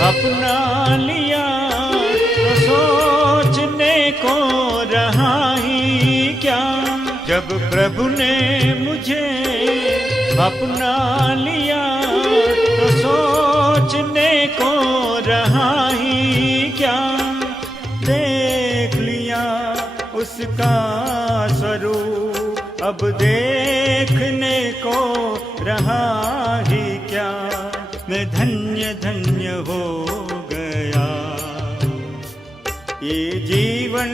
अपना लिया तो सोचने को रहा ही क्या। जब प्रभु ने मुझे अपना लिया तो सोचने को रहा ही क्या। देख लिया उसका स्वरूप अब देखने को रहा ही क्या। मैं धन्य धन्य हो गया, ये जीवन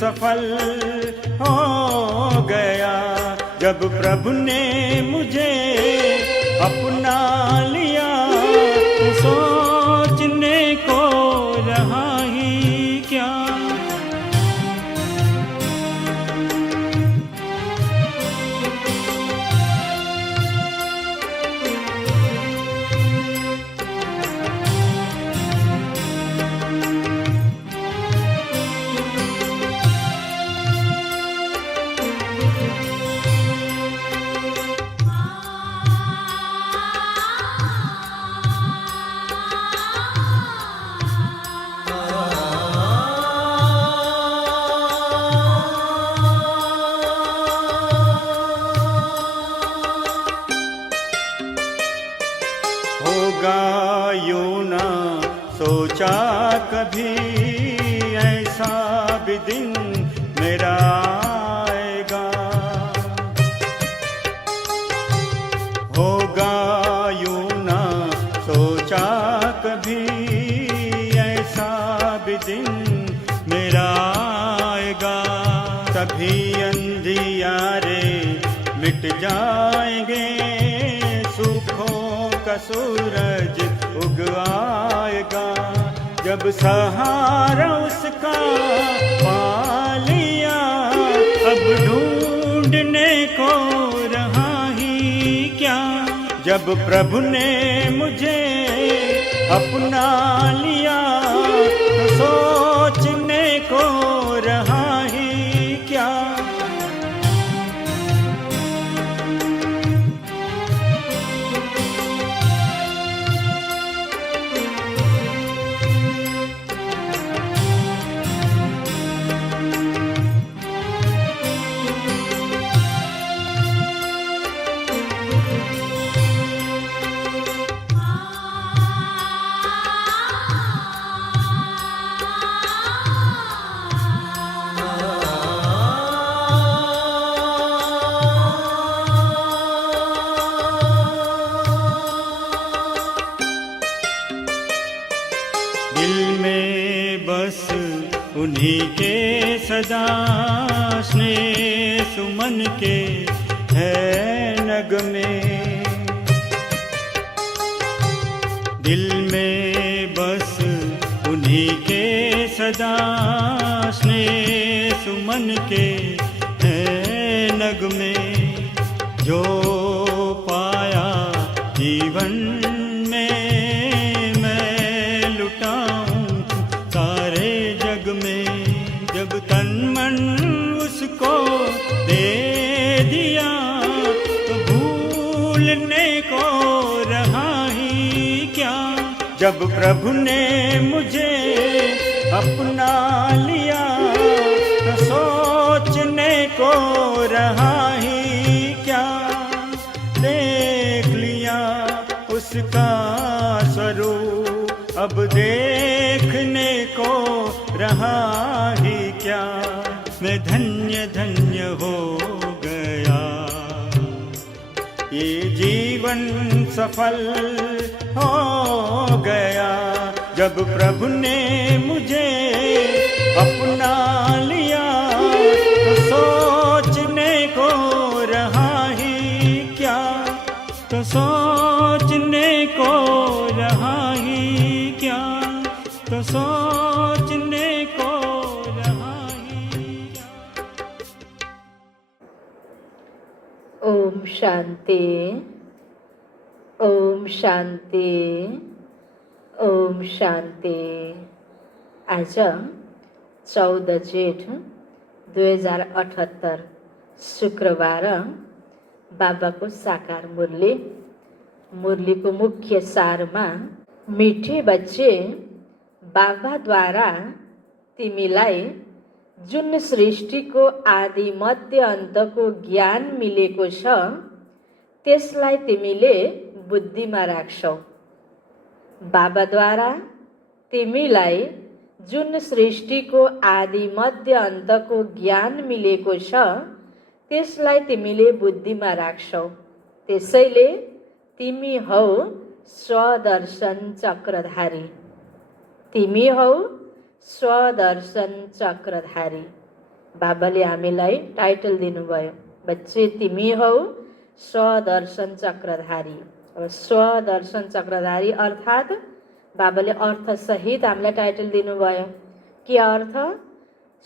सफल हो गया। जब प्रभु ने मुझे अपना लिया तो सोचने को रहा ही क्या। सोचा कभी ऐसा भी दिन मेरा आएगा। होगा यूं ना सोचा कभी ऐसा भी दिन मेरा आएगा। तभी अंधियारे मिट जाएंगे, सुखों का सूरज उग आएगा। जब सहारा उसका पा लिया अब ढूंढने को रहा ही क्या। जब प्रभु ने मुझे अपना लिया तो सोचने को रहा ही क्या। उन्हीं के सदा स्नेह सुमन के है नगमे। दिल में बस उन्हीं के सदा स्नेह सुमन के है नगमे। जो पाया जीवन जब तन मन उसको दे दिया तो भूलने को रहा ही क्या। जब प्रभु ने मुझे अपना लिया तो सोचने को रहा ही क्या। देख लिया उसका स्वरूप अब देखने को रहा ही क्या। मैं धन्य धन्य हो गया, ये जीवन सफल हो गया। जब प्रभु ने मुझे अपना लिया तो सोचने को रहा ही क्या। तो सोचने को रहा ही क्या। तो सोचने को रहा ही क्या। ओम शांति, ओम शांति, ओम शांति। आज 14 जेठ 2078 शुक्रबार बाबाको साकार मुरली। मुरलीको मुख्य सारमा मीठे बच्चे, बाबाद्वारा तिमीलाई जुन सृष्टिको आदि मध्य अन्तको ज्ञान मिलेको छ त्यसलाई तिमीले बुद्धिमा राख्छौ। बाबाद्वारा तिमीलाई जुन सृष्टिको आदि मध्य अन्तको ज्ञान मिलेको छ त्यसलाई तिमीले बुद्धिमा राख्छौ। त्यसैले तिमी हौ स्वदर्शन चक्रधारी। तिमी हौ स्वदर्शन चक्रधारी। बाबाले हामीलाई टाइटल दिनुभयो, बच्चे तिमी हौ स्वदर्शन चक्रधारी। अब स्वदर्शन चक्रधारी अर्थात् बाबाले अर्थसहित हामीलाई टाइटल दिनुभयो। के अर्थ?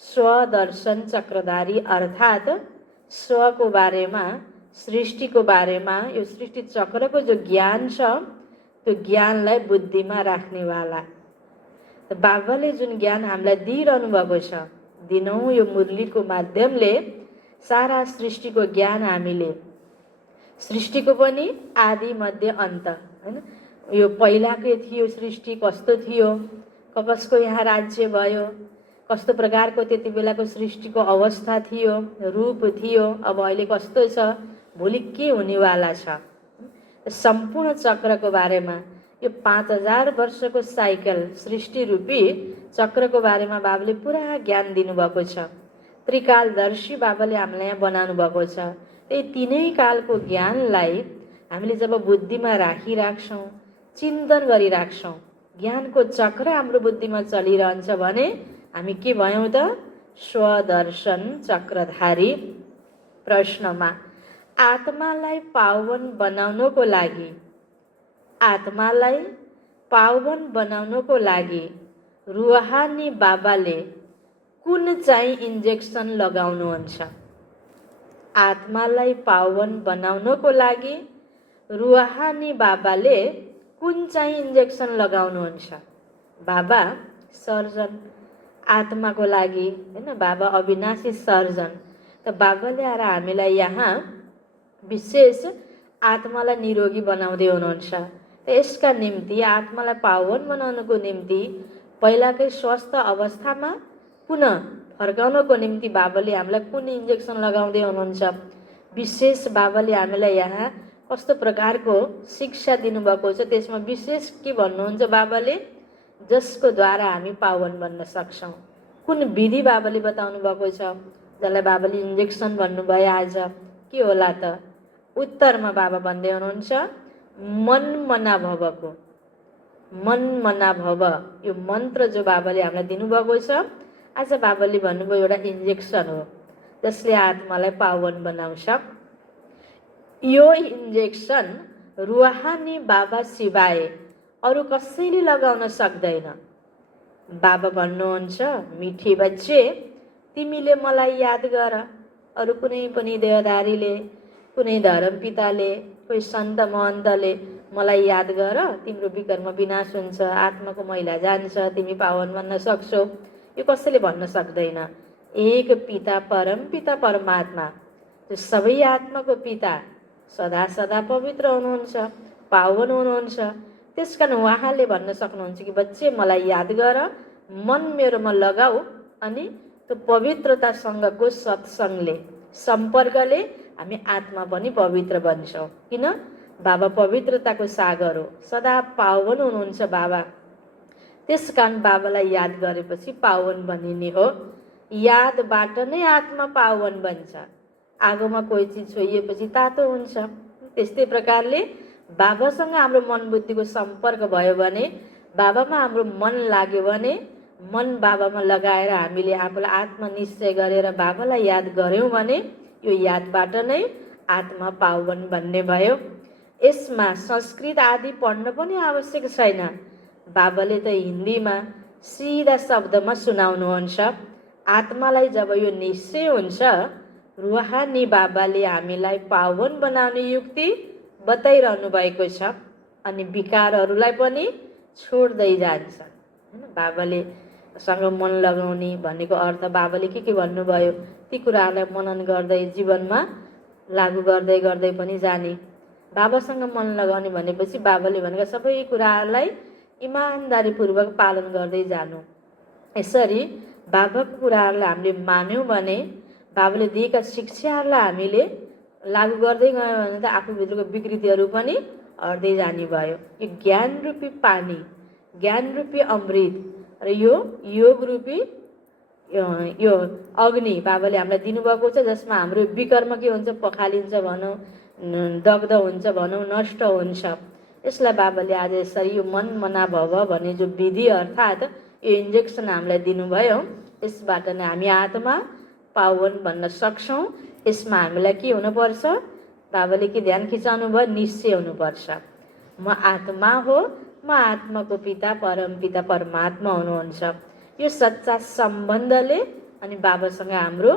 स्वदर्शन चक्रधारी अर्थात् स्वको बारेमा, सृष्टिको बारेमा, यो सृष्टि चक्रको जो ज्ञान छ त्यो ज्ञानलाई बुद्धिमा राख्नेवाला। त बाबाले जुन ज्ञान हामीलाई दिइरहनु भएको छ, दिनौँ यो मुरलीको माध्यमले सारा सृष्टिको ज्ञान हामीले, सृष्टिको पनि आदि मध्य अन्त, हैन? यो पहिलाकै थियो सृष्टि, कस्तो थियो, कसको यहाँ राज्य भयो, कस्तो प्रकारको त्यति बेलाको सृष्टिको अवस्था थियो, रूप थियो, अब अहिले कस्तो छ, भोलि के हुनेवाला छ, सम्पूर्ण चक्रको बारेमा, यो 5000 वर्षको साइकल सृष्टि रूपी चक्रको बारेमा बाबाले पुरा ज्ञान दिनुभएको छ। त्रिकालदर्शी बाबाले हामीलाई यहाँ बनाउनु भएको छ। त्यही तीनै कालको ज्ञानलाई हामीले जब बुद्धिमा राखिराख्छौँ, चिन्तन गरिराख्छौँ, ज्ञानको चक्र हाम्रो बुद्धिमा चलिरहन्छ भने हामी के भयौँ त? स्वदर्शन चक्रधारी। प्रश्नमा आत्मालाई पावन बनाउनको लागि, आत्मालाई पावन बनाउनको लागि रुहानी बाबाले कुन चाहिँ इन्जेक्सन लगाउनुहुन्छ? आत्मालाई पावन बनाउनको लागि रुहानी बाबाले कुन चाहिँ इन्जेक्सन लगाउनुहुन्छ? बाबा सर्जन, आत्माको लागि, हैन? बाबा अविनाशी सर्जन। त बाबाले आएर हामीलाई यहाँ विशेष आत्मालाई निरोगी बनाउँदै हुनुहुन्छ। त यसका निम्ति, आत्मालाई पावन बनाउनको निम्ति, पहिलाकै स्वस्थ अवस्थामा पुनः फर्काउनको निम्ति बाबाले हामीलाई कुन इन्जेक्सन लगाउँदै हुनुहुन्छ? विशेष बाबाले हामीलाई यहाँ कस्तो प्रकारको शिक्षा दिनुभएको छ, त्यसमा विशेष के भन्नुहुन्छ बाबाले? जसको द्वारा हामी पावन बन्न सक्छौँ। कुन विधि बाबाले बताउनु भएको छ, जसलाई बाबाले इन्जेक्सन भन्नुभयो? आज के होला त? उत्तरमा बाबा भन्दै हुनुहुन्छ मन मना भवको, मन मना भव, यो मन्त्र जो बाबाले हामीलाई दिनुभएको छ, आज बाबाले भन्नुभयो एउटा इन्जेक्सन हो जसले आत्मालाई पावन बनाउँछ। यो इन्जेक्सन रुहानी बाबा सिवाय अरू कसैले लगाउन सक्दैन। बाबा भन्नुहुन्छ, मिठी बच्चे तिमीले मलाई याद गर। अरू कुनै पनि देहधारीले, कुनै धर्म पिताले, कोही सन्त महन्तले मलाई याद गर, तिम्रो विकर्म विनाश हुन्छ, आत्माको मैला जान्छ, तिमी पावन बन्न सक्छौ, यो कसैले भन्न सक्दैन। एक पिता, परम पिता परमात्मा, जो सबै आत्माको पिता, सदा सदा पवित्र हुनुहुन्छ, पावन हुनुहुन्छ। त्यसकारण उहाँले भन्न सक्नुहुन्छ कि बच्चे मलाई याद गर, मन मेरोमा लगाऊ, अनि त्यो पवित्रतासँगको सत्सङ्गले, सम्पर्कले हामी आत्मा पनि पवित्र बन्छौँ। किन? बाबा पवित्रताको सागर हो, सदा पावन हुनुहुन्छ बाबा। त्यसकारण बाबालाई याद गरेपछि पावन बनिने हो। यादबाट नै आत्मा पावन बन्छ। आगोमा कोही चिज छोइएपछि तातो हुन्छ। त्यस्तै प्रकारले बाबासँग हाम्रो मन बुद्धिको सम्पर्क भयो भने, बाबामा हाम्रो मन लाग्यो भने, मन बाबामा लगाएर हामीले आफूलाई आत्मनिश्चय गरेर बाबालाई याद गऱ्यौँ भने यो यादबाट नै आत्मा पावन बन्ने भयो। यसमा संस्कृत आदि पढ्न पनि आवश्यक छैन। बाबाले त हिन्दीमा सिधा शब्दमा सुनाउनुहुन्छ। आत्मालाई जब यो निश्चय हुन्छ, रुहानी बाबाले हामीलाई पावन बनाउने युक्ति बताइरहनु भएको छ, अनि विकारहरूलाई पनि छोड्दै जान्छ। हैन? बाबाले सँग मन लगाउने भनेको अर्थ बाबाले के भन्नुभयो, ती कुराहरूलाई मनन गर्दै जीवनमा लागू गर्दै गर्दै पनि जाने। बाबासँग मन लगाउने भनेपछि बाबाले भनेका सबै कुराहरूलाई इमान्दारीपूर्वक पालन गर्दै जानु। यसरी बाबाको कुराहरूलाई हामीले मान्यौँ भने, बाबाले दिएका शिक्षाहरूलाई हामीले लागू गर्दै गयौँ भने त आफूभित्रको विकृतिहरू पनि हट्दै जाने भयो। यो ज्ञान रूपी पानी, ज्ञान रूपी अमृत र यो योग रूपी यो अग्नि बाबाले हामीलाई दिनुभएको छ, जसमा हाम्रो विकर्म के हुन्छ, पखालिन्छ भनौँ, दग्ध हुन्छ भनौँ, नष्ट हुन्छ। यसलाई बाबाले आज यसरी यो मन मना भव भन्ने जो विधि अर्थात् यो इन्जेक्सन हामीलाई दिनुभयो, यसबाट नै हामी आत्मा पावन भन्न सक्छौँ। यसमा हामीलाई के हुनुपर्छ, बाबाले के ध्यान खिचाउनु भयो, निश्चय हुनुपर्छ। म आत्मा हो, म आत्माको पिता परमपिता परमात्मा हुनुहुन्छ। यो सच्चा सम्बन्धले अनि बाबासँग हाम्रो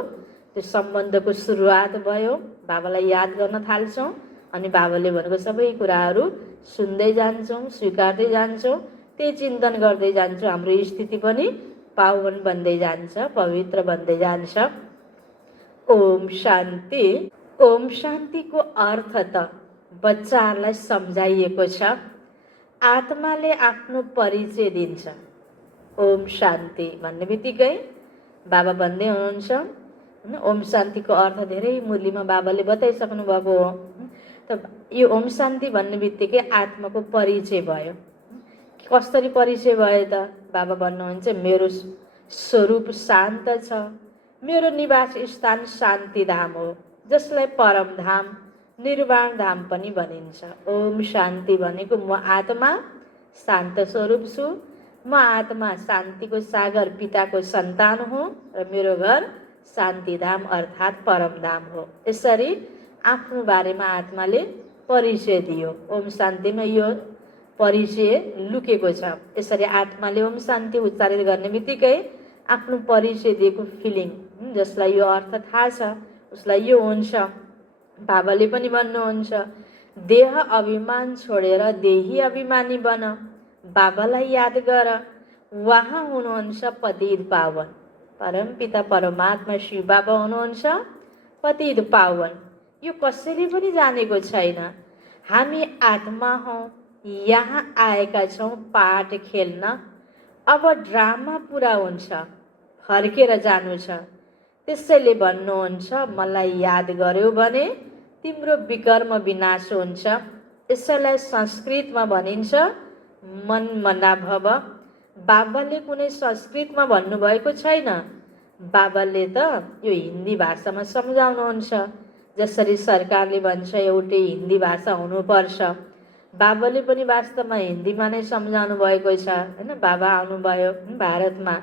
त्यो सम्बन्धको सुरुवात भयो। बाबालाई याद गर्न थाल्छौँ अनि बाबाले भनेको सबै कुराहरू सुन्दै जान्छौँ, स्वीकार्दै जान्छौँ, त्यही चिन्तन गर्दै जान्छौँ। हाम्रो स्थिति पनि पावन बन्दै जान्छ, पवित्र बन्दै जान्छ। ओम शान्ति। ओम शान्तिको अर्थ त बच्चाहरूलाई सम्झाइएको छ। आत्माले आफ्नो परिचय दिन्छ। ओम शान्ति भन्ने बित्तिकै बाबा भन्दै हुनुहुन्छ, ओम शान्तिको अर्थ धेरै मुरलीमा बाबाले बताइसक्नु भएको हो। त यो ओम शान्ति भन्ने बित्तिकै आत्माको परिचय भयो। कसरी परिचय भयो त? बाबा भन्नुहुन्छ, मेरो स्वरूप शान्त छ, मेरो निवास स्थान शान्ति धाम हो, जसलाई परम धाम, निर्वाण धाम पनि भनिन्छ। ओम शान्ति भनेको म आत्मा शान्त स्वरूप छु, म आत्मा शान्तिको सागर पिताको सन्तान हुँ र मेरो घर शान्तिधाम अर्थात् परमधाम हो। यसरी आफ्नो बारेमा आत्माले परिचय दियो। ओम शान्तिमा यो परिचय लुकेको छ। यसरी आत्माले ओम शान्ति उच्चारित गर्ने बित्तिकै आफ्नो परिचय दिएको फिलिङ, जसलाई यो अर्थ थाहा छ उसलाई यो हुन्छ। बाबाले पनि भन्नुहुन्छ, देह अभिमान छोडेर देही अभिमानी बन, बाबालाई याद गर, उहाँ हुनुहुन्छ पतित पावन। परमपिता परमात्मा शिव बाबा हुनुहुन्छ पतित पावन। यो कसैले पनि जानेको छैन। हामी आत्मा हौँ, यहाँ आएका छौँ पाठ खेल्न। अब ड्रामा पुरा हुन्छ, फर्केर जानु छ। त्यसैले भन्नुहुन्छ, मलाई याद गर्यो भने तिम्रो विकर्म विनाश हुन्छ। यसैलाई संस्कृतमा भनिन्छ मन मना भव। बाबाले कुनै संस्कृतमा भन्नुभएको छैन। बाबाले त यो हिन्दी भाषामा सम्झाउनुहुन्छ। जसरी सरकारले भन्छ एउटै हिन्दी भाषा हुनुपर्छ, बाबाले पनि वास्तवमा हिन्दीमा नै सम्झाउनु भएको छ हैन। बाबा आउनुभयो भारतमा,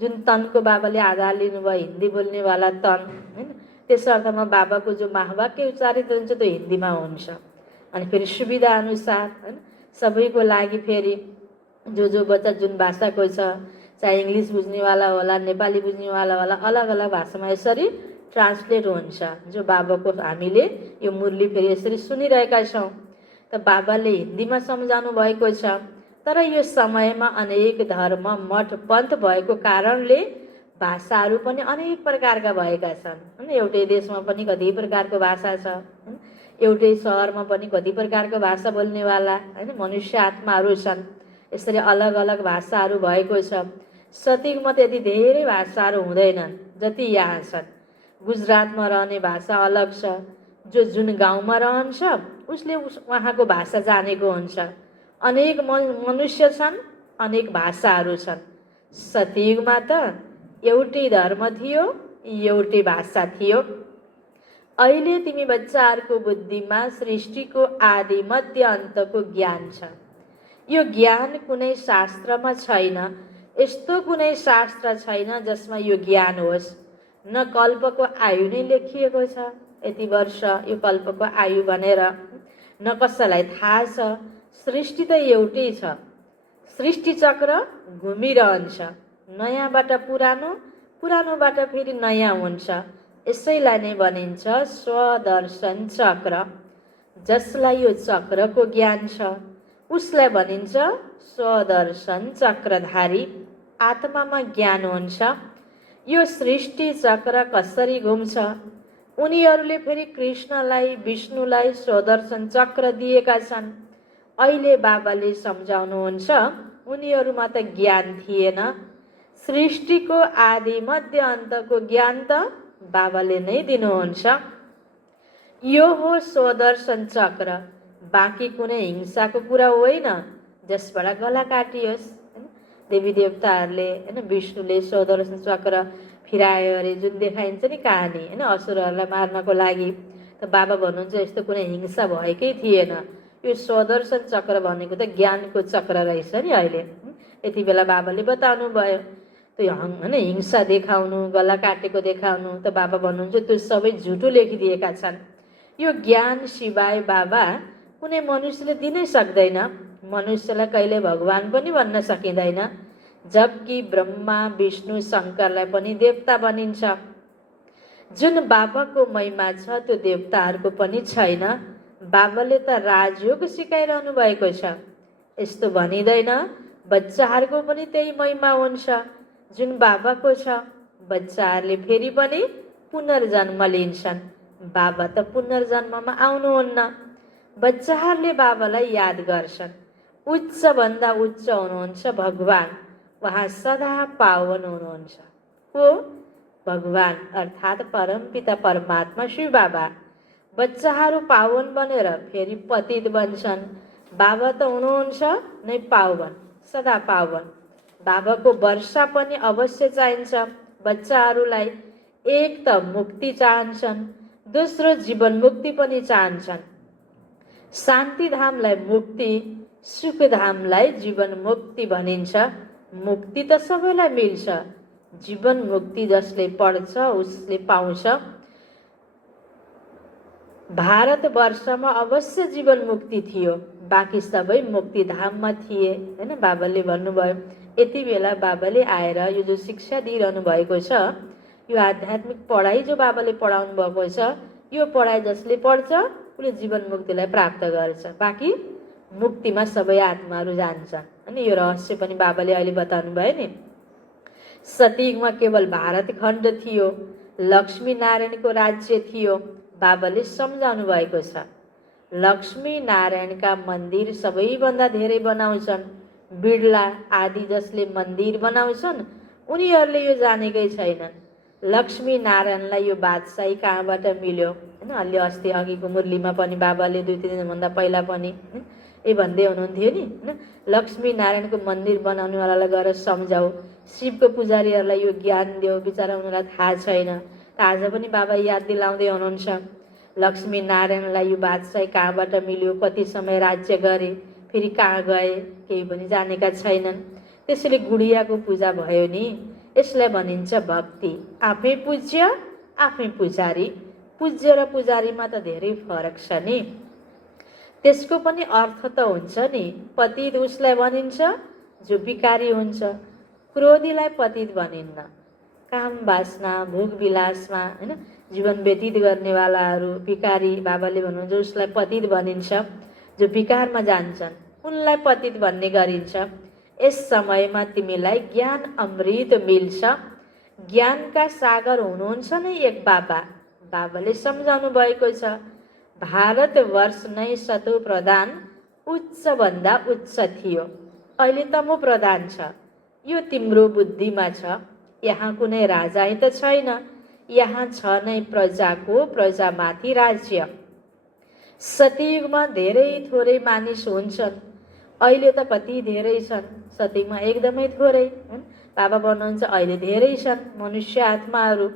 जुन तनको बाबाले आधार लिनुभयो, हिन्दी बोल्नेवाला तन हैन। त्यस अर्थमा बाबाको जो महावाक्य उच्चारित हुन्छ त्यो हिन्दीमा हुन्छ। अनि फेरि सुविधा अनुसार हैन सबैको लागि फेरि जो बच्चा जुन भाषाको छ, चाहे इङ्ग्लिस बुझ्नेवाला होला, नेपाली बुझ्नेवाला होला, अलग अलग भाषामा यसरी ट्रान्सलेट हुन्छ। जो बाबाको हामीले यो मुरली फेरि यसरी सुनिरहेका छौँ। त बाबाले हिन्दीमा सम्झाउनु भएको छ। तर यो समयमा अनेक धर्म मठ पन्थ भएको कारणले भाषाहरू पनि अनेक प्रकारका भएका छन्। एउटै देशमा पनि कति प्रकारको भाषा छ, एउटै सहरमा पनि कति प्रकारको भाषा बोल्नेवाला हैन मनुष्य आत्माहरू छन्। यसरी अलग अलग भाषाहरू भएको छ। सतीकमा त्यति धेरै भाषाहरू हुँदैनन् जति यहाँ छन्। गुजरातमा रहने भाषा अलग छ। जो जुन गाउँमा रहन्छ उसले उहाँको भाषा जानेको हुन्छ। अनेक मनुष्य छन्, अनेक भाषाहरू छन्। सतयुगमा त एउटै धर्म थियो, एउटै भाषा थियो। अहिले तिमी बच्चाहरूको बुद्धिमा सृष्टिको आदि मध्य अन्तको ज्ञान छ। यो ज्ञान कुनै शास्त्रमा छैन। यस्तो कुनै शास्त्र छैन जसमा यो ज्ञान होस्। न कल्पको आयु नै लेखिएको छ, यति वर्ष यो कल्पको आयु भनेर, न कसैलाई थाहा छ। सृष्टि त एउटै छ। सृष्टि चक्र घुमिरहन्छ। नयाँबाट पुरानो, पुरानोबाट फेरि नयाँ हुन्छ। यसैलाई नै भनिन्छ स्वदर्शन चक्र। जसलाई यो चक्रको ज्ञान छ उसलाई भनिन्छ स्वदर्शन चक्रधारी। आत्मामा ज्ञान हुन्छ। यो सृष्टि चक्र कसरी घुम्छ? उनीहरूले फेरि कृष्णलाई विष्णुलाई स्वदर्शन चक्र दिएका छन्। अहिले बाबाले सम्झाउनुहुन्छ उनीहरूमा त ज्ञान थिएन। सृष्टिको आदि मध्य अन्तको ज्ञान त बाबाले नै दिनुहुन्छ। यो हो स्वदर्शन चक्र, बाँकी कुनै हिंसाको कुरा होइन जसबाट गला काटियोस्। देवी देवताहरूले विष्णुले स्वदर्शन चक्र फिरायो अरे, जुन देखाइन्छ नि कहानी असुरहरूलाई मार्नको लागि। त बाबा भन्नुहुन्छ यस्तो कुनै हिंसा भएकै थिएन। यो स्वदर्शन चक्र भनेको त ज्ञानको चक्र रहेछ नि। अहिले यति बेला बाबाले बताउनु भयो त्यो हिंसा देखाउनु, गला काटेको देखाउनु, त बाबा भन्नुहुन्छ त्यो सबै झुटो लेखिदिएका छन्। यो ज्ञान सिवाय बाबा कुनै मनुष्यले दिनै सक्दैन। मनुष्यलाई कहिले भगवान पनि भन्न सकिँदैन, जबकि ब्रह्मा विष्णु शङ्करलाई पनि देवता भनिन्छ। जुन बाबाको महिमा छ त्यो देवताहरूको पनि छैन। बाबाले त राजयोग सिकाइरहनु भएको छ। यस्तो भनिँदैन बच्चाहरूको पनि त्यही महिमा हुन्छ जुन बाबाको छ। बच्चाहरूले फेरि पनि पुनर्जन्म लिन्छन्। बाबा त पुनर्जन्ममा आउनुहुन्न। बच्चाहरूले बाबालाई याद गर्छन्। उच्चभन्दा उच्च हुनुहुन्छ भगवान, उहाँ सदा पावन हुनुहुन्छ। को? भगवान अर्थात् परमपिता परमात्मा शिव बाबा। बच्चाहरू पावन बनेर फेरि पतित बन्छन्। बाबा त हुनुहुन्छ नै पावन, सदा पावन। बाबाको वर्षा पनि अवश्य चाहिन्छ बच्चाहरूलाई। एक त मुक्ति चाहन्छन्, दोस्रो जीवन मुक्ति पनि चाहन्छन्। शान्तिधामलाई मुक्ति, सुखधामलाई जीवन मुक्ति भनिन्छ। मुक्ति त सबैलाई मिल्छ, जीवन मुक्ति जसले पढ्छ उसले पाउँछ। भारतवर्षमा अवश्य जीवन मुक्ति थियो, बाँकी सबै मुक्तिधाममा थिए बाबाले भन्नुभयो। यति बेला बाबाले आएर यो जो शिक्षा दिइरहनु भएको छ, यो आध्यात्मिक पढाइ जो बाबाले पढाउनु भएको छ, यो पढाइ जसले पढ्छ उसले जीवन मुक्तिलाई प्राप्त गर्छ। बाँकी मुक्तिमा सबै आत्माहरू जान्छन्। यो रहस्य पनि बाबाले अहिले बताउनु भयो नि। सतयुगमा केवल भारत खण्ड थियो, लक्ष्मी नारायणको राज्य थियो। बाबाले सम्झाउनु भएको छ लक्ष्मी नारायणका मन्दिर सबैभन्दा धेरै बनाउँछन्। बिडला आदि जसले मन्दिर बनाउँछन् उनीहरूले यो जानेकै छैनन् लक्ष्मी नारायणलाई यो बादशाही कहाँबाट मिल्यो। अलि अस्ति अघिको मुरलीमा पनि बाबाले 2-3 दिनभन्दा पहिला पनि ए भन्दै हुनुहुन्थ्यो नि लक्ष्मी नारायणको मन्दिर बनाउनेवालालाई गएर सम्झाऊ, शिवको पुजारीहरूलाई यो ज्ञान देऊ, बिचरा उनीहरूलाई थाहा छैन। आज पनि बाबा याद दिलाउँदै हुनुहुन्छ लक्ष्मी नारायणलाई यो बादशाही कहाँबाट मिल्यो, कति समय राज्य गरे, फेरि कहाँ गए, केही पनि जानेका छैनन्। त्यसैले गुडियाको पूजा भयो नि। यसलाई भनिन्छ भक्ति। आफै पूज्य आफै पुजारी। पूज्य र पुजारीमा त धेरै फरक छ नि। त्यसको पनि अर्थ त हुन्छ नि। पतित उसलाई भनिन्छ जो विकारी हुन्छ, क्रोधीलाई पतित भनिन्न। काम वासना भोग विलासमा जीवन व्यतीत गर्नेवालाहरू विकारी बाबाले भन्नुहुन्छ उसलाई पतित भनिन्छ। जो विकारमा जान्छन् उनलाई पतित भन्ने गरिन्छ। यस समयमा तिमीलाई ज्ञान अमृत मिल्छ। ज्ञानका सागर हुनुहुन्छ नै एक बाबा। बाबाले सम्झाउनु भएको छ भारतवर्ष नै सतो प्रधान उच्चभन्दा उच्च थियो, अहिले तमो प्रधान छ। यो तिम्रो बुद्धिमा छ। यहाँ कुनै राजाई त छैन, यहाँ छ नै प्रजाको प्रजामाथि राज्य। सतयुगमा धेरै थोरै मानिस हुन्छन्, अहिले त कति धेरै छन्। सतयुगमा एकदमै थोरै। बाबा भन्नुहुन्छ अहिले धेरै छन् मनुष्य आत्माहरू।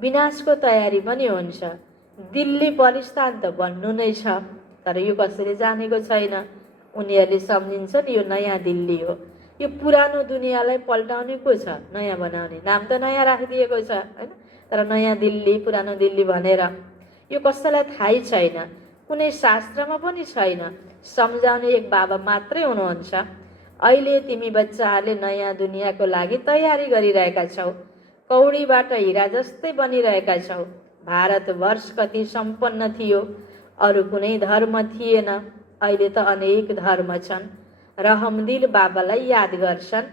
विनाशको तयारी पनि हुन्छ। दिल्ली परिस्थान त बन्नु नै छ, तर यो कसैले जानेको छैन। उनीहरूले सम्झिन्छन् यो नयाँ दिल्ली हो। यो पुरानो दुनियाँलाई पल्टाउने को छ? नयाँ बनाउने। नाम त नयाँ राखिदिएको छ तर नयाँ दिल्ली पुरानो दिल्ली भनेर यो कसैलाई थाहै छैन, कुनै शास्त्रमा पनि छैन। सम्झाउने एक बाबा मात्रै हुनुहुन्छ। अहिले तिमी बच्चाहरूले नयाँ दुनियाँको लागि तयारी गरिरहेका छौ। कौडीबाट हिरा जस्तै बनिरहेका छौ। भारतवर्ष कति सम्पन्न थियो, अरू कुनै धर्म थिएन। अहिले त अनेक धर्म छन्। रहमदिल बाबालाई याद गर्छन्।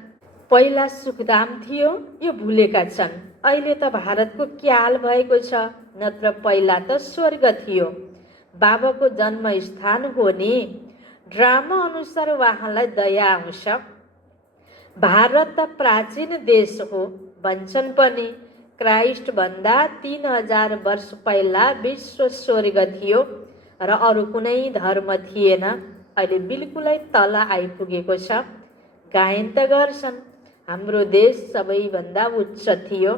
पहिला सुखधाम थियो, यो भुलेका छन्। अहिले त भारतको क्या हाल भएको छ, नत्र पहिला त स्वर्ग थियो। बाबाको जन्म स्थान हो नि। ड्रामा अनुसार उहाँलाई दया आउँछ। भारत त प्राचीन देश हो भन्छन् पनि क्राइस्टभन्दा 3000 वर्ष पहिला विश्व स्वर्ग थियो र अरू कुनै धर्म थिएन। अहिले बिल्कुलै तल आइपुगेको छ। गायन त गर्छन्, हाम्रो देश सबैभन्दा उच्च थियो,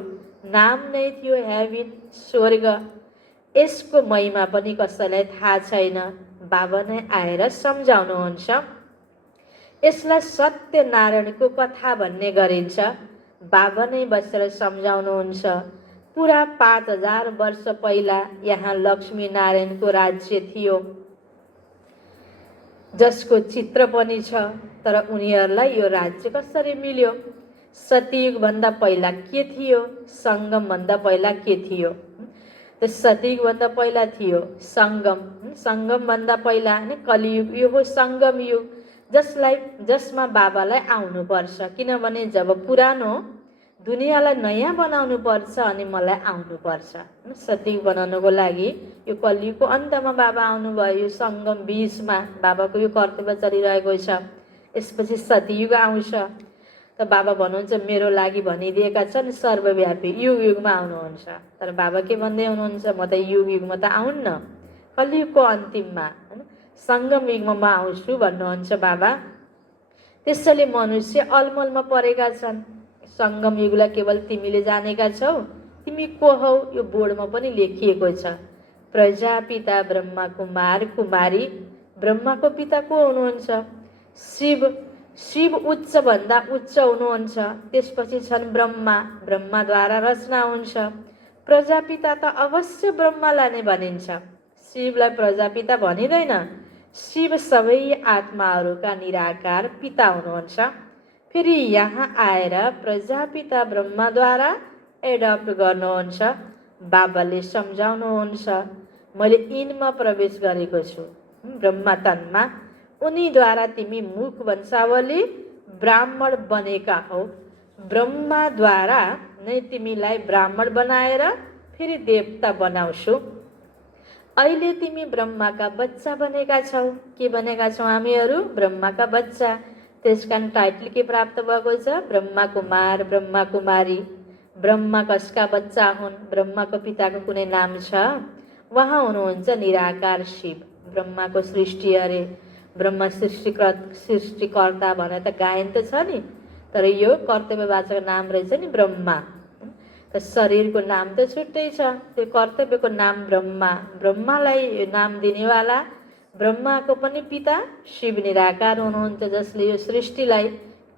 नाम नै थियो हेभिन, स्वर्ग। यसको महिमा पनि कसैलाई थाहा छैन। बाबा नै आएर सम्झाउनुहुन्छ। यसलाई सत्यनारायणको कथा भन्ने गरिन्छ। बाबा नै बसेर सम्झाउनुहुन्छ। पुरा 5000 वर्ष पहिला यहाँ लक्ष्मी नारायणको राज्य थियो, जसको चित्र पनि छ। तर उनीहरूलाई यो राज्य कसरी मिल्यो? सतयुगभन्दा पहिला के थियो? सङ्गमभन्दा पहिला के थियो? त सतयुगभन्दा पहिला थियो सङ्गम, सङ्गमभन्दा पहिला कलियुग, यो हो सङ्गम युग, जसमा बाबालाई आउनुपर्छ। किनभने जब पुरानो दुनियाँलाई नयाँ बनाउनु पर्छ अनि मलाई आउनुपर्छ। सतयुग बनाउनको लागि यो कलियुगको अन्तमा बाबा आउनुभयो। यो सङ्गम बीचमा बाबाको यो कर्तव्य चलिरहेको छ। यसपछि सतयुग आउँछ। त बाबा भन्नुहुन्छ मेरो लागि भनिदिएका छन् सर्वव्यापी, युग युगमा आउनुहुन्छ। तर बाबा के भन्दै हुनुहुन्छ? म त युग युगमा त आउन्न, कलियुगको अन्तिममा सङ्गम युगमा म आउँछु भन्नुहुन्छ बाबा। त्यसैले मनुष्य अलमलमा परेका छन्। सङ्गम युगलाई केवल तिमीले जानेका छौ। तिमी को हौ? यो बोर्डमा पनि लेखिएको छ। प्रजापिता ब्रह्मा कुमार कुमारी। ब्रह्माको पिता को हुनुहुन्छ? शिव। शिव उच्च भन्दा उच्च हुनुहुन्छ। त्यसपछि छन् ब्रह्मा, ब्रह्माद्वारा रचना हुन्छ। प्रजापिता त अवश्य ब्रह्मालाई नै भनिन्छ, शिवलाई प्रजापिता भनिँदैन। शिव सबै आत्माहरूका निराकार पिता हुनुहुन्छ। फेरि यहाँ आएर प्रजापिता ब्रह्माद्वारा एडप्ट गर्नुहुन्छ। बाबाले सम्झाउनुहुन्छ, मैले यिनमा प्रवेश गरेको छु, ब्रह्मा तनमा। उनीद्वारा तिमी मुख वंशावली ब्राह्मण बनेका हौ। ब्रह्माद्वारा नै तिमीलाई ब्राह्मण बनाएर फेरि देवता बनाउँछु। अहिले तिमी ब्रह्माका बच्चा बनेका छौ। के बनेका छौ हामीहरू? ब्रह्माका बच्चा। त्यसकारण टाइटल के प्राप्त भएको छ? ब्रह्मा कुमार, ब्रह्मा कुमारी। ब्रह्मा कसका बच्चा हुन्? ब्रह्माको पिताको कुनै नाम छ? उहाँ हुनुहुन्छ निराकार शिव। ब्रह्माको सृष्टि अरे, ब्रह्मा सृष्टिकर्ता भने त गायन त छ नि, तर यो कर्तव्यवाचक नाम रहेछ नि ब्रह्मा। त शरीरको नाम त छुट्टै छ, त्यो कर्तव्यको नाम ब्रह्मा। ब्रह्मालाई नाम दिनेवाला ब्रह्माको पनि पिता शिव निराकार हुनुहुन्छ, जसले यो सृष्टिलाई,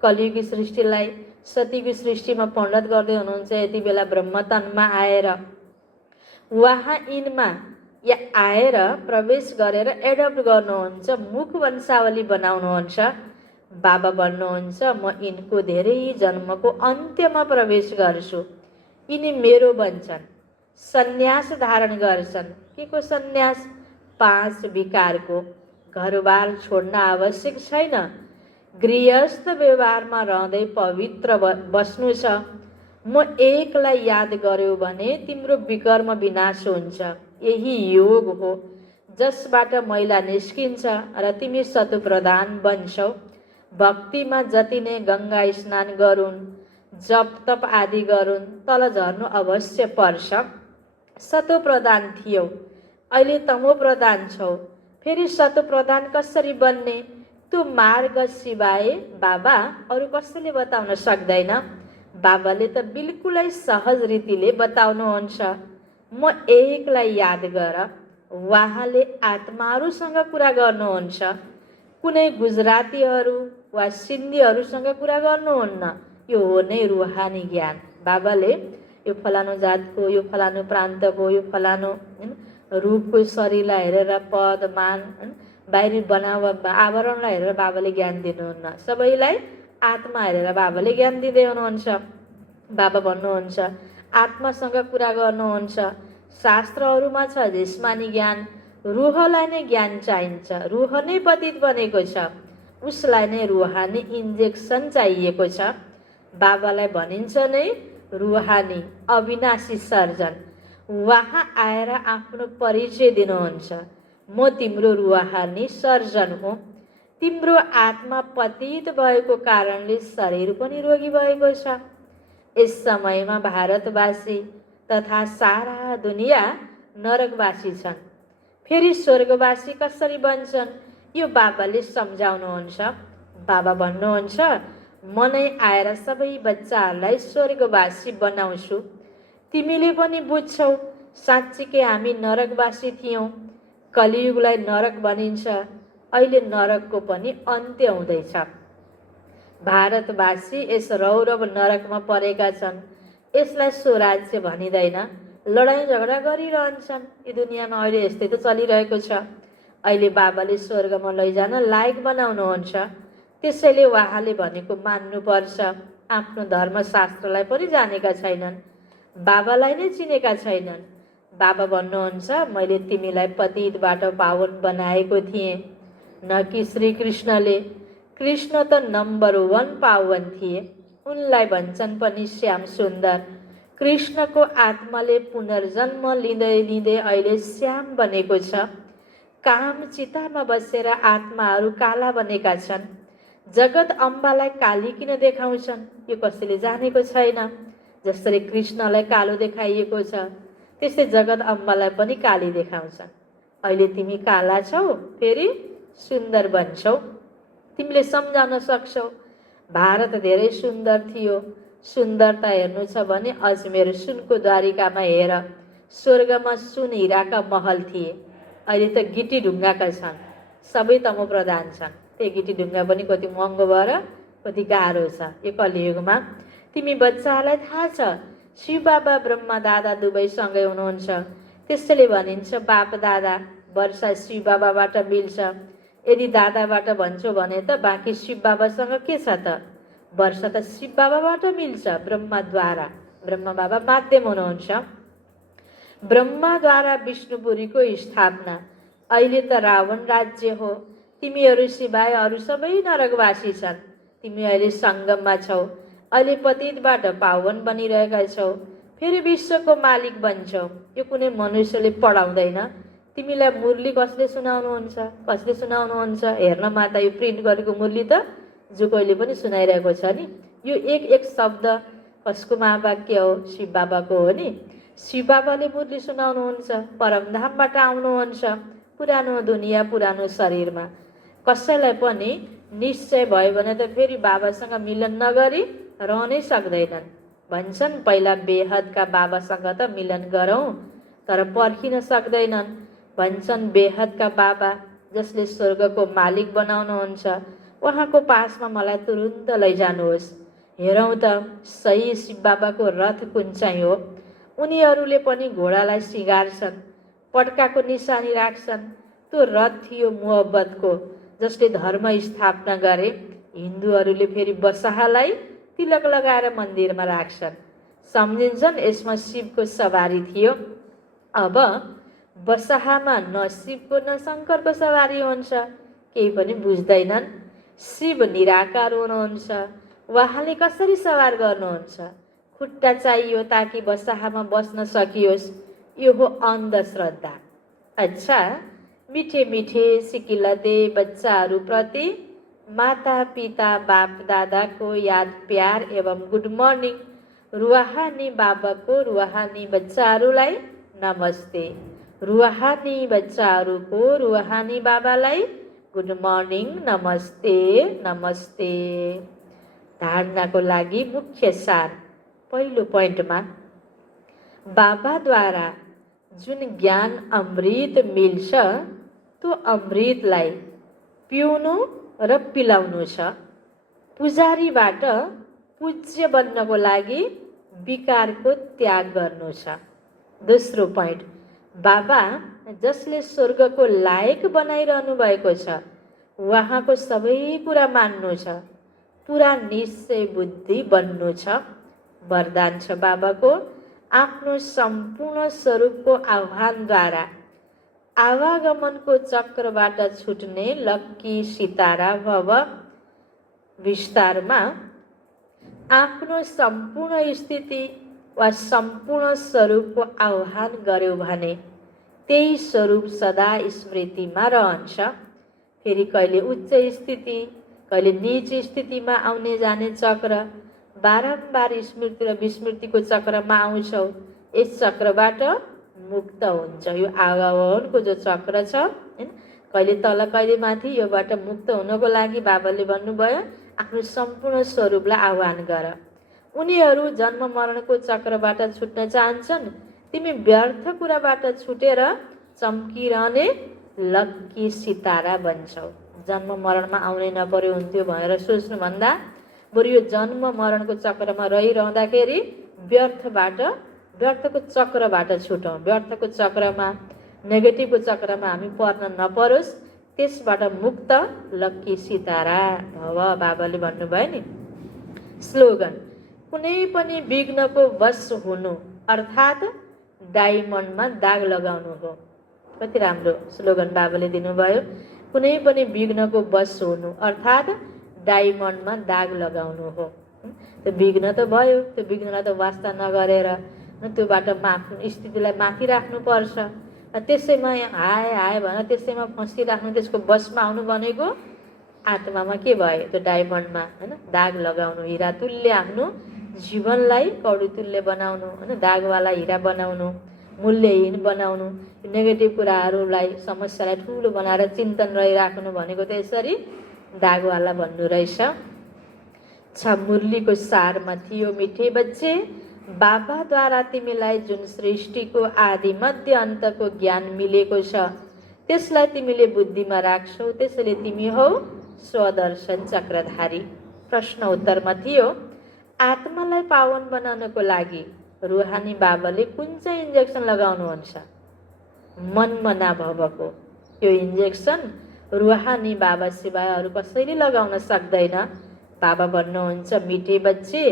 कलियुगी सृष्टिलाई सतीको सृष्टिमा पण्डित गर्दै हुनुहुन्छ। यति बेला ब्रह्म तनमा आएर उहाँ यिनमा या आएर प्रवेश गरेर एडप्ट गर्नुहुन्छ, मुख वंशावली बनाउनुहुन्छ। बाबा भन्नुहुन्छ म यिनको धेरै जन्मको अन्त्यमा प्रवेश गर्छु। यिनी मेरो बन्छन्। सन्यास धारण गर्छन्। के को सन्यास? 5 विकारको। घरबार छोड्न आवश्यक छैन। गृहस्थ व्यवहारमा रहँदै पवित्र बस्नु छ। म एकलाई याद गर्यो भने तिम्रो विकर्म विनाश हुन्छ। यही योग हो जसबाट मैला निस्किन्छ र तिमी सतुप्रधान बन्छौ। भक्तिमा जति नै गङ्गा स्नान गरून्, जप तप आदि गरून्, तल झर्नु अवश्य पर्छ। सतुप्रधान थियौ, अहिले तमो प्रधान छौ। फेरि सतुप्रधान कसरी बन्ने? त्यो मार्ग सिवाय बाबा अरू कसैले बताउन सक्दैन। बाबाले त बिल्कुलै सहज रीतिले बताउनुहुन्छ। म एकलाई याद गर। उहाँले आत्माहरूसँग कुरा गर्नुहुन्छ। कुनै गुजरातीहरू वा सिन्धीहरूसँग कुरा गर्नुहुन्न। यो हो नै रुहानी ज्ञान। बाबाले यो फलानु जातको, यो फलानु प्रान्तको, यो फलानु रूपको शरीरलाई हेरेर पद मान बाहिरी बनावट आवरणलाई हेरेर बाबाले ज्ञान दिनुहुन्न। सबैलाई आत्मा हेरेर बाबाले ज्ञान दिँदै हुनुहुन्छ। बाबा भन्नुहुन्छ आत्मासँग कुरा गर्नुहुन्छ। शास्त्रहरूमा छ जिस्मानी ज्ञान, रूहलाई नै ज्ञान चाहिन्छ। रूह नै पतित बनेको छ, उसलाई नै रूहानी इन्जेक्सन चाहिएको छ। बाबालाई भनिन्छ नै रूहानी अविनाशी सर्जन। उहाँ आएर आफ्नो परिचय दिनुहुन्छ। म तिम्रो रूहानी सर्जन हो। तिम्रो आत्मा पतित भएको कारणले शरीर पनि रोगी भएको छ। यस समयमा भारतवासी तथा सारा दुनियाँ नरकवासी छन्। फेरि स्वर्गवासी कसरी बन्छन् यो बाबाले सम्झाउनुहुन्छ। बाबा भन्नुहुन्छ, म नै आएर सबै बच्चाहरूलाई स्वर्गवासी बनाउँछु। तिमीले पनि बुझ्छौ साँच्चीकै हामी नरकवासी थियौँ। कलियुगलाई नरक भनिन्छ। अहिले नरकको पनि अन्त्य हुँदैछ। भारतवासी यस रौरव नरकमा परेका छन्। यसलाई स्वराज्य भनिँदैन। लडाइँ झगडा गरिरहन्छन्। यो दुनियाँमा अहिले यस्तै त चलिरहेको छ। अहिले बाबाले स्वर्गमा लैजान लायक बनाउनुहुन्छ। त्यसैले उहाँले भनेको मान्नुपर्छ। आफ्नो धर्मशास्त्रलाई पनि जानेका छैनन्। बाबालाई नै चिनेका छैनन्। बाबा भन्नुहुन्छ, मैले तिमीलाई पतितबाट पावन बनाएको थिएँ, न कि श्रीकृष्णले। कृष्ण त नम्बर 1 पावन थिए। उनलाई भन्छन् पनि श्याम सुन्दर। कृष्णको आत्माले पुनर्जन्म लिँदै लिँदै अहिले श्याम बनेको छ। काम चितामा बसेर आत्माहरू काला बनेका छन्। जगत अम्बालाई काली किन देखाउँछन् यो कसैले जानेको छैन। जसरी कृष्णलाई कालो देखाइएको छ त्यस्तै जगत अम्बालाई पनि काली देखाउँछन्। अहिले तिमी काला छौ, फेरि सुन्दर बन्छौ। तिमीले सम्झाउन सक्छौ भारत धेरै सुन्दर थियो। सुन्दरता हेर्नु छ भने अजमेर सुनको द्वारिकामा हेर। स्वर्गमा सुन हिराका महल थिए। अहिले त गिटी ढुङ्गाका छन्। सबै तमो प्रधान छन्। त्यो गिटी ढुङ्गा पनि कति महँगो भएर कति गाह्रो छ यो कलियुगमा। तिमी बच्चाहरूलाई थाहा छ शिव बाबा ब्रह्मा दादा दुवै सँगै हुनुहुन्छ। त्यसैले भनिन्छ बाप दादा वर्षा शिव बाबाबाट मिल्छ। यदि दादाबाट भन्छौ भने त बाँकी शिव बाबासँग के छ त? वर्षा त शिव बाबाबाट मिल्छ ब्रह्माद्वारा। ब्रह्मा बाबा माध्यम हुनुहुन्छ। ब्रह्माद्वारा विष्णुपुरीको स्थापना। अहिले त रावण राज्य हो। तिमीहरू सिवाय अरू सबै नरकवासी छन्। तिमी अहिले सङ्गममा छौ। अहिले पतितबाट पावन बनिरहेका छौ। फेरि विश्वको मालिक बन्छौ। यो कुनै मनुष्यले पढाउँदैन। तिमीलाई मुरली कसले सुनाउनुहुन्छ? कसले सुनाउनुहुन्छ? हेर्न माता यो प्रिन्ट गरेको मुरली त जो कोहीले पनि सुनाइरहेको छ नि। यो एक एक शब्द कसको महावाक्य हो? शिव बाबाको हो नि। शिव बाबाले मुरली सुनाउनुहुन्छ। परमधामबाट आउनुहुन्छ। पुरानो दुनियाँ पुरानो शरीरमा। कसैलाई पनि निश्चय भयो भने त फेरि बाबासँग मिलन नगरी रहनै सक्दैनन्। भन्छन् पहिला बेहदका बाबासँग त मिलन गरौँ, तर पर्खिन सक्दैनन्। भन्छन् बेहदका बाबा जसले स्वर्गको मालिक बनाउनुहुन्छ उहाँको पासमा मलाई तुरुन्त लैजानुहोस्। हेरौँ त सही शिव बाबाको रथ कुन चाहिँ हो। उनीहरूले पनि घोडालाई सिँगार्छन्, पड्काको निशानी राख्छन्। त्यो रथ थियो मोहब्बतको जसले धर्म स्थापना गरे। हिन्दूहरूले फेरि बसाहालाई तिलक लगाएर मन्दिरमा राख्छन्। सम्झिन्छन् यसमा शिवको सवारी थियो। अब बसाहामा न शिवको न शङ्करको सवारी हुन्छ। केही पनि बुझ्दैनन्। शिव निराकार हुनुहुन्छ। उहाँले कसरी सवार गर्नुहुन्छ? खुट्टा चाहियो ताकि बसाहामा बस्न सकियोस्। यो हो अन्धश्रद्धा। अच्छा, मिठे मिठे सिकिलते बच्चाहरूप्रति माता पिता बाप दादाको याद प्यार एवं गुड मर्निङ। रुहानी बाबाको रुहानी बच्चाहरूलाई नमस्ते। रुहानी बच्चाहरूको रुहानी बाबालाई गुड मर्निङ, नमस्ते नमस्ते। धारणाको लागि मुख्य सार। पहिलो पोइन्टमा बाबाद्वारा जुन ज्ञान अमृत मिल्छ त्यो अमृतलाई पिउनु र पिलाउनु छ। पुजारीबाट पूज्य बन्नको लागि विकारको त्याग गर्नु छ। दोस्रो पोइन्ट, बाबा जसले स्वर्गको लायक बनाइरहनु भएको छ उहाँको सबै कुरा मान्नु छ। पुरा निश्चय बुद्धि बन्नु छ। वरदान छ बाबाको आफ्नो सम्पूर्ण स्वरूपको आह्वानद्वारा आवागमनको चक्रबाट छुट्ने लक्की सितारा भव। विस्तारमा आफ्नो सम्पूर्ण स्थिति वा सम्पूर्ण स्वरूपको आह्वान गर्यो भने त्यही स्वरूप सदा स्मृतिमा रहन्छ। फेरि कहिले उच्च स्थिति, कहिले नीच स्थितिमा आउने जाने चक्र, बारम्बार स्मृति र विस्मृतिको चक्रमा आउँछौ। यस चक्रबाट मुक्त हुन्छ। यो आवाहनको जो चक्र छ हैन, कहिले तल कहिले माथि, योबाट मुक्त हुनको लागि बाबाले भन्नुभयो आफ्नो सम्पूर्ण स्वरूपलाई आह्वान गर। उनीहरू जन्म मरणको चक्रबाट छुट्न चाहन्छन्। तिमी व्यर्थ कुराबाट छुटेर चम्किरहने लक्की सितारा बन्छौ। जन्म मरणमा आउनै नपर्यो हुन्थ्यो भनेर सोच्नुभन्दा बरु यो जन्म मरणको चक्रमा रहिरहँदाखेरि व्यर्थको चक्रबाट छुटौँ। व्यर्थको चक्रमा, नेगेटिभको चक्रमा हामी पर्न नपरोस्, त्यसबाट मुक्त लक्की सितारा भव। बाबाले भन्नुभयो नि। स्लोगन, कुनै पनि विघ्नको वश हुनु अर्थात् डायमन्डमा दाग लगाउनु हो। कति राम्रो स्लोगन बाबाले दिनुभयो। कुनै पनि विघ्नको वश हुनु अर्थात् डायमन्डमा दाग लगाउनु हो। त्यो विघ्न त भयो, त्यो विघ्नलाई त वास्ता नगरेर त्योबाट आफ्नो स्थितिलाई माथि राख्नुपर्छ। त्यसैमा हाय हाय भनेर त्यसैमा फँसिराख्नु, त्यसको वशमा आउनु भनेको आत्मामा के भयो, त्यो डायमन्डमा होइन दाग लगाउनु, हिरा तुल्य आफ्नो जीवनलाई कौडी तुल्य बनाउनु, होइन दागवाला हिरा बनाउनु, मूल्यहीन बनाउनु। नेगेटिभ कुराहरूलाई, समस्यालाई ठुलो बनाएर चिन्तन रहिराख्नु भनेको त यसरी दागवाला भन्नु रहेछ। छ मुरलीको सारमा थियो मिठे बच्चे, बाबाद्वारा तिमीलाई जुन सृष्टिको आदि मध्य अन्तको ज्ञान मिलेको छ त्यसलाई तिमीले बुद्धिमा राख्छौ, त्यसैले तिमी हौ स्वदर्शन चक्रधारी। प्रश्न उत्तरमा थियो आत्मालाई पावन बनाउनको लागि रुहानी बाबाले कुन चाहिँ इन्जेक्सन लगाउनुहुन्छ? मनमना भवको। यो इन्जेक्सन रुहानी बाबा सिवाय अरू कसैले लगाउन सक्दैन। बाबा भन्नुहुन्छ मिठे बच्चे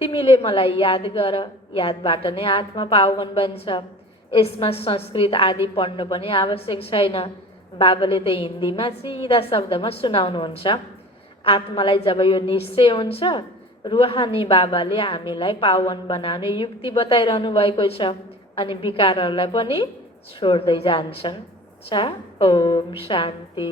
तिमीले मलाई याद गर, यादबाट नै आत्मा पावन बन्छ। यसमा संस्कृत आदि पढ्नु पनि आवश्यक छैन। बाबाले त हिन्दीमा सिधा शब्दमा सुनाउनुहुन्छ। आत्मालाई जब यो निश्चय हुन्छ, रुहानी बाबाले हामीलाई पावन बनाउने युक्ति बताइरहनु भएको छ अनि विकारहरूलाई पनि छोड्दै जान्छन्। ओम शान्ति।